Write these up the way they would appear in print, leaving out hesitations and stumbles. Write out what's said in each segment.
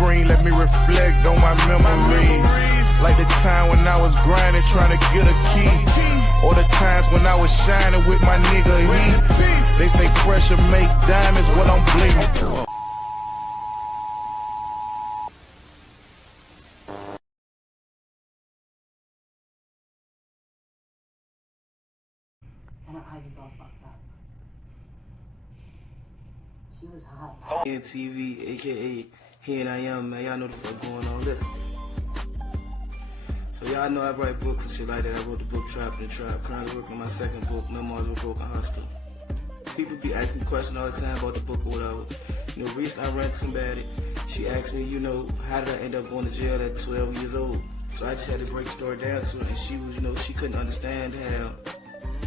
screen, let me reflect on my memories. Like the time when I was grinding, trying to get a key. Or the times when I was shining with my nigga Heat. They say pressure make diamonds, well I'm bleeding. And her eyes was all fucked up. She was hot. Hen TV, aka Here I Am, man. Y'all know the fuck going on. Listen. So y'all know I write books and shit like that. I wrote the book Trapped in the Trap. Currently working on my second book, Memoirs of a Broken Hospital. People be asking me questions all the time about the book or whatever. You know, recently I ran into somebody. She asked me, you know, how did I end up going to jail at 12 years old? So I just had to break the story down to her, and she was, you know, she couldn't understand how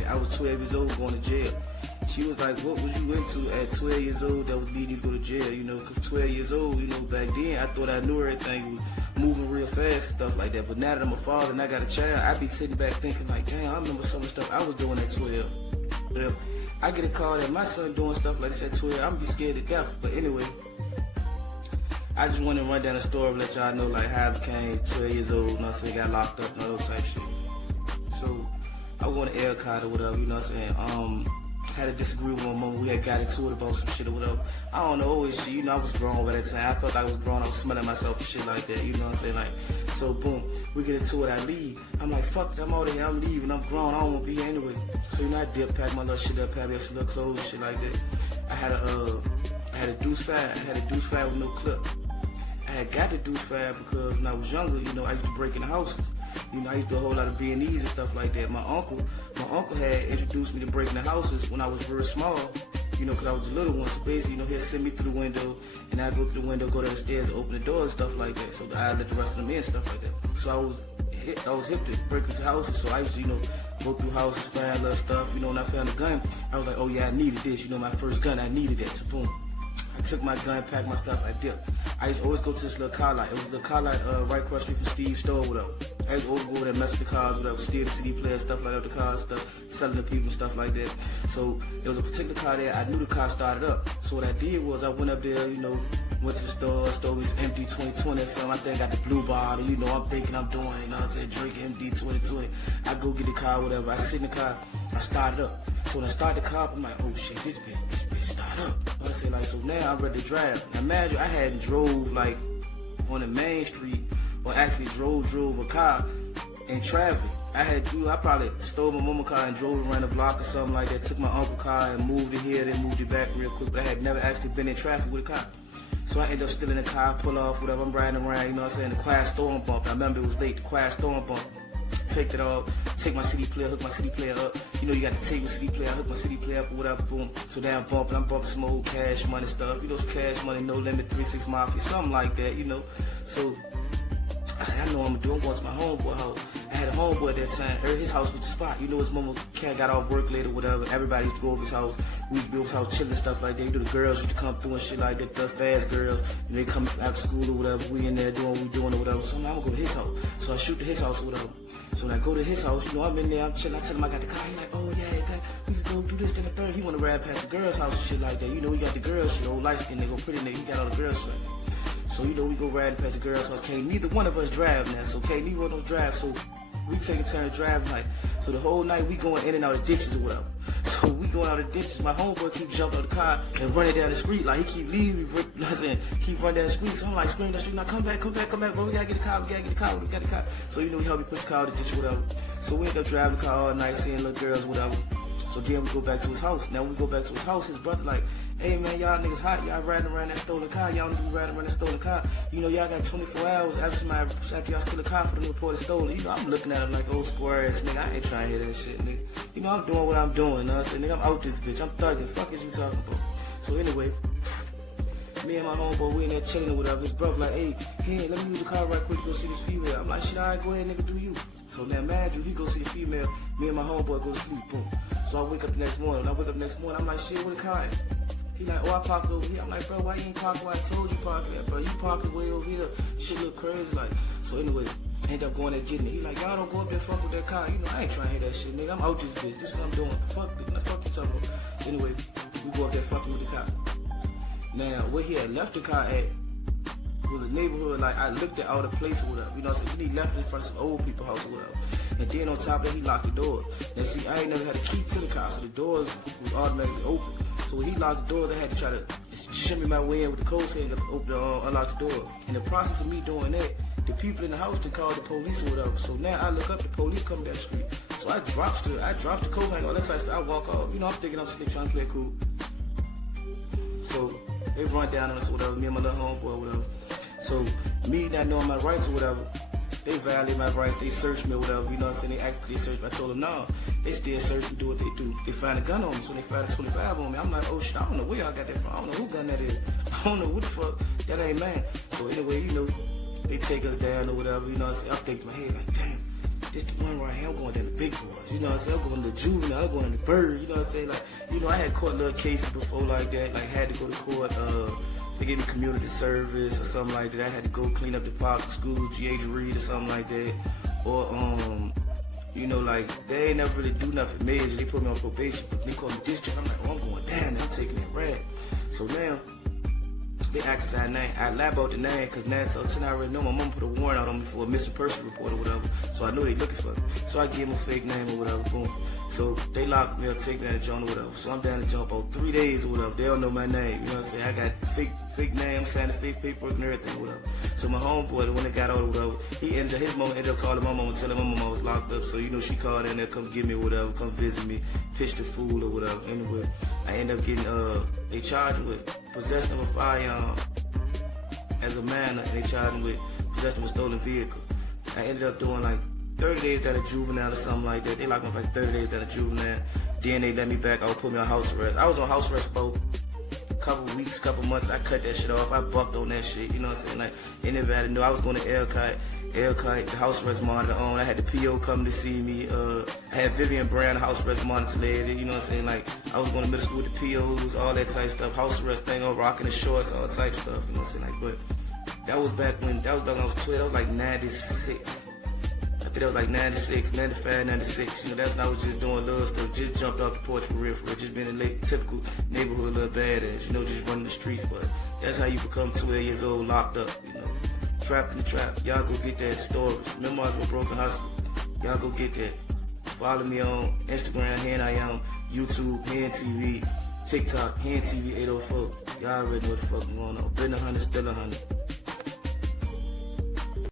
I was 12 years old going to jail. She was like, what was you into at 12 years old that was leading you to go to jail? You know, because 12 years old, you know, back then I thought I knew everything was moving real fast and stuff like that. But now that I'm a father and I got a child, I be sitting back thinking like, damn, I remember some of the stuff I was doing at 12. Well, I get a call that my son doing stuff like this at 12, I'm gonna be scared to death. But anyway, I just want to run down the story, let y'all know like how I became 12 years old, you know what I'm saying, got locked up and all those type shit. So I was going to Elcott or whatever, you know what I'm saying, had to disagree with my mom. We had got into it about some shit or whatever. I don't know, always shit, you know, I was grown by that time. I felt like I was grown, I was smelling myself and shit like that, you know what I'm saying, like, so boom, we get into it, I leave. I'm like, fuck it, I'm out of here, I'm leaving, I'm grown, I don't want to be here anyway. So, you know, I dip, pack my little shit up, pack me up some little clothes and shit like that. I had a deuce five with no clip. I had got the deuce five because when I was younger, you know, I used to break in the houses. You know, I used to do a whole lot of B&Es and stuff like that. My uncle had introduced me to breaking the houses when I was very small, you know, because I was a little one. So basically, you know, he'd send me through the window, and I'd go through the window, go downstairs, open the door and stuff like that. So I'd let the rest of them in and stuff like that. So I was hip to break into houses. So I used to, you know, go through houses, find little stuff. You know, when I found a gun, I was like, oh yeah, I needed this. You know, my first gun, I needed that. So boom. I took my gun, packed my stuff, I dipped. I used to always go to this little car lot. It was the car lot right across the street from Steve's store, whatever. I used to always go over there, mess with the cars, whatever, steal the CD players, stuff like that, the cars, stuff, selling to people, stuff like that. So there was a particular car there, I knew the car started up. So what I did was I went up there, you know, went to the store, stole this MD 2020 or something. I think I got the blue bottle, you know, I'm thinking I'm doing it, you know what I'm saying, drinking MD 2020. I go get the car, whatever, I sit in the car, I start it up. So when I start the car up, I'm like, oh shit, this bitch start up. I say like, so now I'm ready to drive. Now imagine I hadn't drove like on the main street, or actually drove a car in traffic. I probably stole my mama's car and drove around the block or something like that, took my uncle's car and moved it here, then moved it back real quick, but I had never actually been in traffic with a car. So I ended up stealing the car, pull off, whatever, I'm riding around, you know what I'm saying, the quiet storm bump. I remember it was late, the quiet storm bump. Take it off, take my CD player, hook my CD player up. You know, you got to take my CD player, hook my CD player up or whatever, boom. So now I'm bumping some old Cash Money stuff. You know, some Cash Money, No Limit, 3-6 Mafia, something like that, you know. So I said, I know what I'm gonna do. I'm going to my homeboy house. I had a homeboy at that time. His house was the spot. You know, his mama got off work later, whatever. Everybody used to go over his house. We used to be over his house chilling and stuff like that. You know, the girls used to come through and shit like that. The fast girls. And they come after school or whatever. We in there doing what we doing or whatever. So now I'm gonna go to his house. So I shoot to his house or whatever. So when I go to his house, you know, I'm in there, I'm chilling. I tell him I got the car. He's like, oh yeah, we can go do this, then the third. He wanna ride past the girls' house and shit like that. You know, we got the girls shit, old light skin nigga, pretty nigga. He got all the girls shit. So, you know, we go riding past the girls' house. Can't neither one of us drive now. So, can't neither one of us drive. So, we take a turn driving like. So, the whole night we going in and out of ditches or whatever. So, we going out of ditches. My homeboy keep jumping on the car and running down the street. Like, he keep leaving, keep running down the street. So, I'm like, screaming down the street. Now, come back, bro. We gotta get the car, So, you know, he helped me push the car out of the ditch, whatever. So, we end up driving the car all night, seeing little girls, whatever. So then we go back to his house. Now when we go back to his house, his brother like, hey man, y'all niggas hot. Y'all riding around that stolen car. Y'all niggas riding around that stolen car. You know, y'all got 24 hours after y'all steal a car for them report it stolen. You know, I'm looking at him like old square ass nigga. I ain't trying to hear that shit, nigga. You know, I'm doing what I'm doing. You know what I'm saying? Nigga, I'm out this bitch. I'm thugging. Fuck is you talking about? So anyway, me and my homeboy, we in there chilling or whatever. His brother like, hey, let me use the car right quick to go see this female. I'm like, shit, all right, go ahead, nigga, do you. So now, imagine, he go see the female. Me and my homeboy go to sleep, boom. So I wake up the next morning. I'm like, shit, where the car at? He like, oh, I parked over here. I'm like, bro, why you ain't parked where I told you park it at, bro? You parked it way over here. Shit look crazy, like. So anyway, end up going there getting it. He like, y'all don't go up there fuck with that car. You know, I ain't trying to hear that shit, nigga. I'm out this bitch. This is what I'm doing. Fuck this. Now, fuck you talking about. Anyway, we go up there fucking with the car. Now, where he had left the car at, was a neighborhood, like, I looked at all the places or whatever, you know what I'm saying? Then he left in front of some old people's house or whatever. And then on top of that, he locked the door. And see, I ain't never had a key to the car, so the doors was automatically open. So when he locked the doors, I had to try to shimmy my way in with the code saying to unlock the door. In the process of me doing that, the people in the house, they called the police or whatever. So now I look up, the police coming down the street. So I dropped the coat hanger, all that type of stuff. I walk off. You know, I'm thinking I'm sitting trying to play cool. So they run down on us or whatever, me and my little homeboy or whatever. So me not knowing my rights or whatever, they violate my rights, they search me or whatever, you know what I'm saying? They actually search me. I told them, no, they still search and do what they do. They find a gun on me, so they find a 25 on me. I'm like, oh shit, I don't know where y'all got that from. I don't know who gun that is. I don't know what the fuck, that ain't mine. So anyway, you know, they take us down or whatever, you know what I'm saying? I'm thinking in my head, like, damn, this the one right here, I'm going down the big boys, you know what I'm saying? I'm going to the juvenile, I'm going to the bird, you know what I'm saying? Like, you know, I had caught little cases before like that, like had to go to court, they gave me community service or something like that. I had to go clean up the public school, G.H. Reed or something like that. Or, you know, like, they ain't never really do nothing major. They put me on probation. They called me district. I'm like, oh, I'm going down. I'm taking that rag. So now, they asked us our name. I lied about the name because now, since I already know, my mom put a warrant out on me for a missing person report or whatever. So I know they looking for me. So I gave them a fake name or whatever. Boom. So they locked me up, take me down to jump or whatever. So I'm down to jump on 3 days or whatever. They don't know my name. You know what I'm saying? I got fake name, signing fake paperwork and everything or whatever. So my homeboy, the one that got out or whatever, his mom ended up calling my mom and telling my mom I was locked up. So, you know, she called in there, come get me or whatever, come visit me, pitch the fool or whatever. Anyway, I ended up getting, they charged me with possession of a firearm as a minor, and they charged me with possession of a stolen vehicle. I ended up doing like 30 days down a juvenile or something like that. They locked me up like 30 days down a juvenile. Then they let me back out, put me on house arrest. I was on house arrest for a couple weeks, couple months. I cut that shit off. I bucked on that shit. You know what I'm saying? Like, anybody knew I was going to Elkhart, the house arrest monitor on. I had the PO come to see me. I had Vivian Brown, the house arrest monitor lady. You know what I'm saying? Like, I was going to middle school with the POs, all that type of stuff. House arrest thing on, rocking the shorts, all type of stuff. You know what I'm saying? Like, but that was back when I was 12. That was like 96. I think that was like 96, 95, 96. You know, that's when I was just doing little stuff. Just jumped off the porch for real. Just being a typical neighborhood little badass. You know, just running the streets. But that's how you become 12 years old, locked up. You know, trapped in the trap. Y'all go get that story. Memoirs of a Broken Hustler. Y'all go get that. Follow me on Instagram, Hen I Am, YouTube, Hen TV, TikTok, Hen TV 804. Y'all already know what the fuck going on. Been 100, still 100.